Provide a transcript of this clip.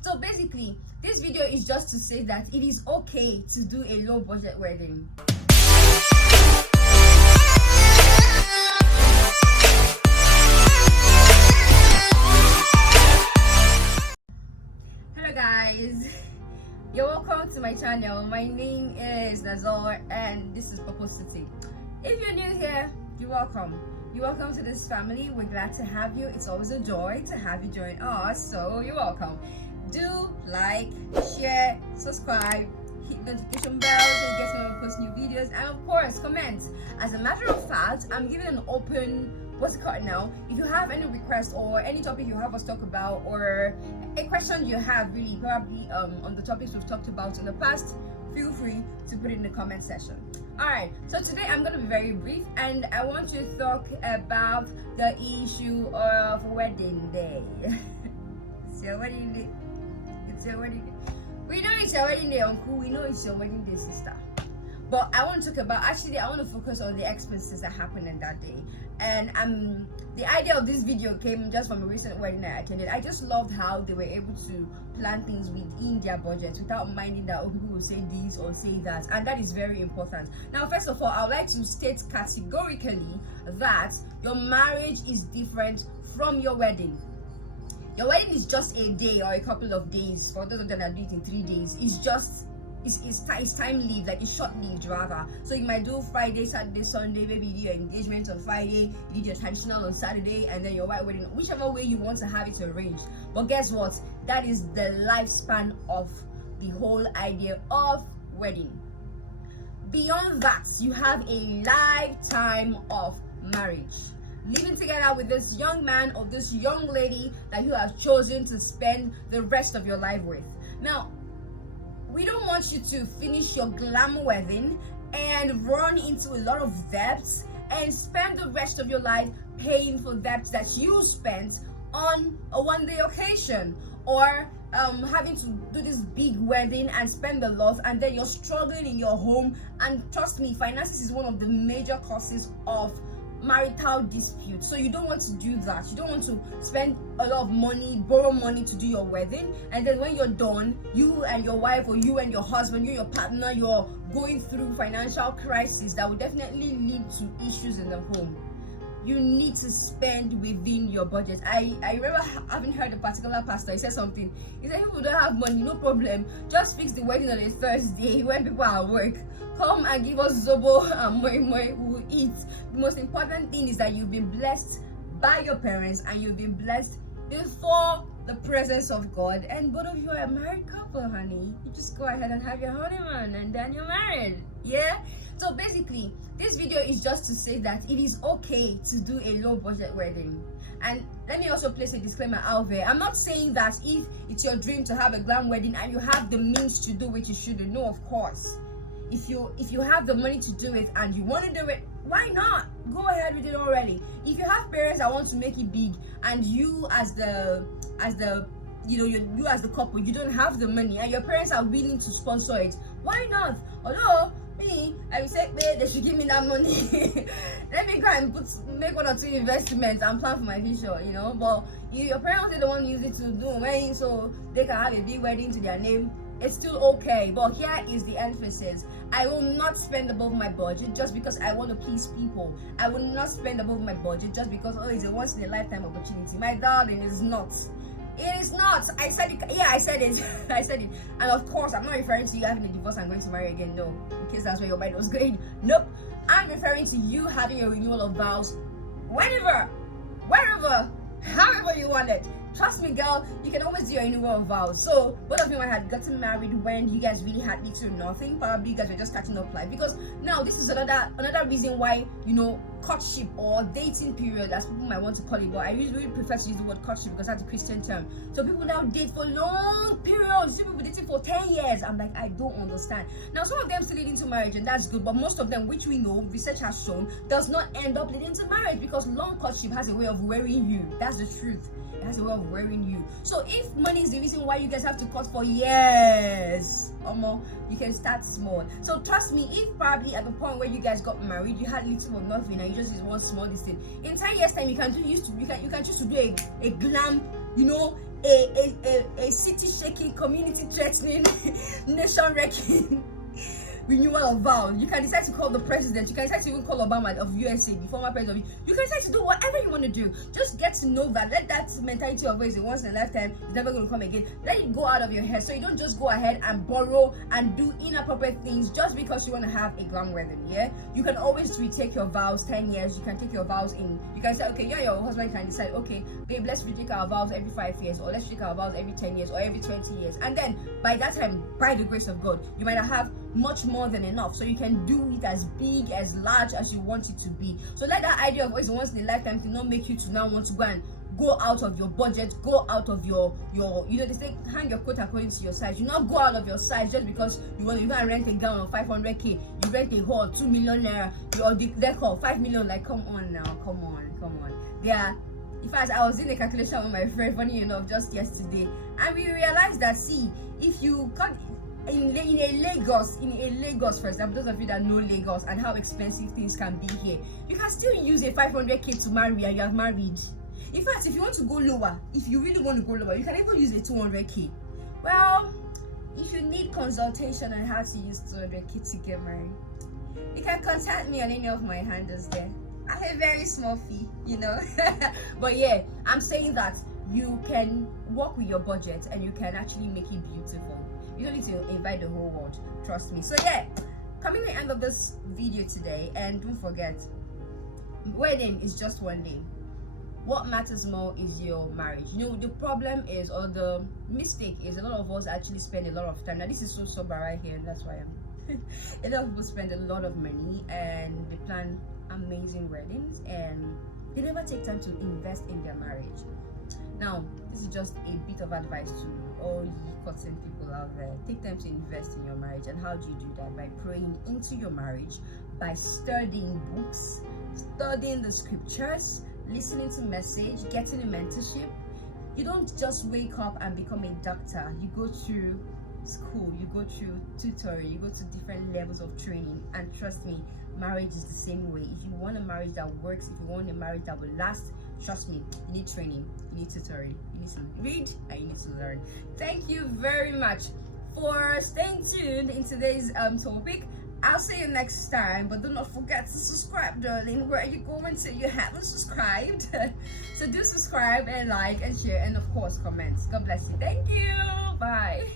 So basically, this video is just to say that it is okay to do a low budget wedding. Hello guys, you're welcome to my channel. My name is Nazor and this is Purposity. If you're new here, you're welcome. You're welcome to this family. We're glad to have you. It's always a joy to have you join us, so you're welcome. Do like, share, subscribe, hit the notification bell so you get to know when we post new videos, and of course comment. As a matter of fact, I'm giving an open now. If you have any requests or any topic you have us talk about, or a question you have really probably on the topics we've talked about in the past, feel free to put it in the comment section. All right, so today I'm going to be very brief and I want to talk about the issue of wedding day. It's your wedding day. It's your wedding day. We know it's your wedding day, uncle. We know it's your wedding day, sister. But I want to talk about, I want to focus on the expenses that happened in that day. And the idea of this video came just from a recent wedding I attended. I just loved how they were able to plan things within their budget without minding that people will say this or say that, and that is very important. Now, first of all, I would like to state categorically that your marriage is different from your wedding. Your wedding is just a day or a couple of days. For those of them that do it in 3 days, it's time lived, like it's short lived rather. So you might do Friday, Saturday, Sunday, maybe you do your engagement on Friday, you did your traditional on Saturday, and then your white wedding, whichever way you want to have it arranged. But guess what? That is the lifespan of the whole idea of wedding. Beyond that, you have a lifetime of marriage. Living together with this young man or this young lady that you have chosen to spend the rest of your life with. Now, we don't want you to finish your glam wedding and run into a lot of debts and spend the rest of your life paying for debts that you spent on a one-day occasion, or having to do this big wedding and spend a lot, and then you're struggling in your home. And trust me, finances is one of the major causes of marital dispute. So you don't want to do that. You don't want to spend a lot of money, borrow money to do your wedding, and then when you're done, you and your wife or you and your husband, you and your partner, you're going through financial crisis that will definitely lead to issues in the home. You need to spend within your budget. I remember having heard a particular pastor, he said something. He said, people don't have money, no problem, just fix the wedding on a Thursday when people are at work. Come and give us zobo and moi moi, we will eat. The most important thing is that you've been blessed by your parents and you've been blessed before the presence of God, and both of you are a married couple, honey. You just go ahead and have your honeymoon and then you're married. Yeah? So basically, this video is just to say that it is okay to do a low budget wedding. And let me also place a disclaimer out there. I'm not saying that if it's your dream to have a glam wedding and you have the means to do it, you shouldn't. No, of course. If you have the money to do it and you want to do it, why not? Go ahead with it already. If you have parents that want to make it big and you as the you as the couple, you don't have the money and your parents are willing to sponsor it, why not? Although me, I will say, babe, they should give me that money. Let me go and make 1 or 2 investments and plan for my future, But if your parents don't want to use it to do a wedding so they can have a big wedding to their name, it's still okay. But here is the emphasis. I will not spend above my budget just because I want to please people. I will not spend above my budget just because, it's a once in a lifetime opportunity. My darling, it's not. It is not. I said it. Yeah, I said it. I said it. And of course, I'm not referring to you having a divorce and going to marry again. No, in case that's where your mind was going. Nope. I'm referring to you having a renewal of vows whenever, wherever, however you want it. Trust me, girl, you can always do your renewal of vows. So both of you had gotten married when you guys really had little or nothing. Probably you guys were just catching up life. Because now this is another reason why, courtship or dating period, as people might want to call it, but I usually prefer to use the word courtship because that's a Christian term. So people now date for long periods. Some people dating for 10 years. I'm like, I don't understand. Now some of them still lead into marriage, and that's good, but most of them, which we know, research has shown, does not end up leading to marriage because long courtship has a way of wearing you. That's the truth. It has a way of wearing you. So if money is the reason why you guys have to court for years or more, you can start small. So trust me, if probably at the point where you guys got married, you had little or nothing and you just use one small thing, in 10 years time you can choose to do a glam, a city shaking, community threatening, nation wrecking renewal of vows. You can decide to call the president. You can decide to even call Obama of USA, the former president. You can decide to do whatever you want to do. Just get to know that. Let that mentality of ways once in a lifetime is never going to come again. Let it go out of your head, so you don't just go ahead and borrow and do inappropriate things just because you want to have a glam wedding. Yeah, you can always retake your vows 10 years. You can take your vows in. You can say, okay, you and your husband can decide, okay, babe, let's retake our vows every 5 years, or let's retake our vows every 10 years, or every 20 years. And then by that time, by the grace of God, you might have much more than enough, so you can do it as big, as large as you want it to be. So let that idea of always once in a lifetime to not make you to now want to go out of your budget, go out of your they say hang your coat according to your size. You not go out of your size just because you go and rent a gown of 500k, you rent a hall 2 million naira, or the decor 5 million. Like, come on now, come on. Yeah. In fact, I was in a calculation with my friend, funny enough, just yesterday, and we realized that, see, if you cut in a Lagos, for example, those of you that know Lagos and how expensive things can be here, you can still use a 500k to marry and you have married. In fact, if you want to go lower, if you really want to go lower, you can even use a 200k. Well, if you need consultation on how to use 200k to get married, you can contact me on any of my handles there. I have a very small fee, but yeah, I'm saying that you can work with your budget and you can actually make it beautiful. You don't need to invite the whole world, trust me. So yeah, coming to the end of this video today, and don't forget, wedding is just one day. What matters more is your marriage. The problem is, or the mistake is, a lot of us actually spend a lot of time. Now this is so sober right here, and that's why a lot of people spend a lot of money and they plan amazing weddings and they never take time to invest in their marriage. Now, this is just a bit of advice to all you cotton people out there. Take time to invest in your marriage. And how do you do that? By praying into your marriage, by studying books, studying the scriptures, listening to message, getting a mentorship. You don't just wake up and become a doctor. You go through school, you go through tutoring, you go to different levels of training. And trust me, marriage is the same way. If you want a marriage that works, if you want a marriage that will last, trust me, you need training, you need tutoring, you need to read, and you need to learn. Thank you very much for staying tuned in today's topic. I'll see you next time, but do not forget to subscribe, darling. Where are you going to? You haven't subscribed. So do subscribe and like and share, and of course comment. God bless you. Thank you. Bye.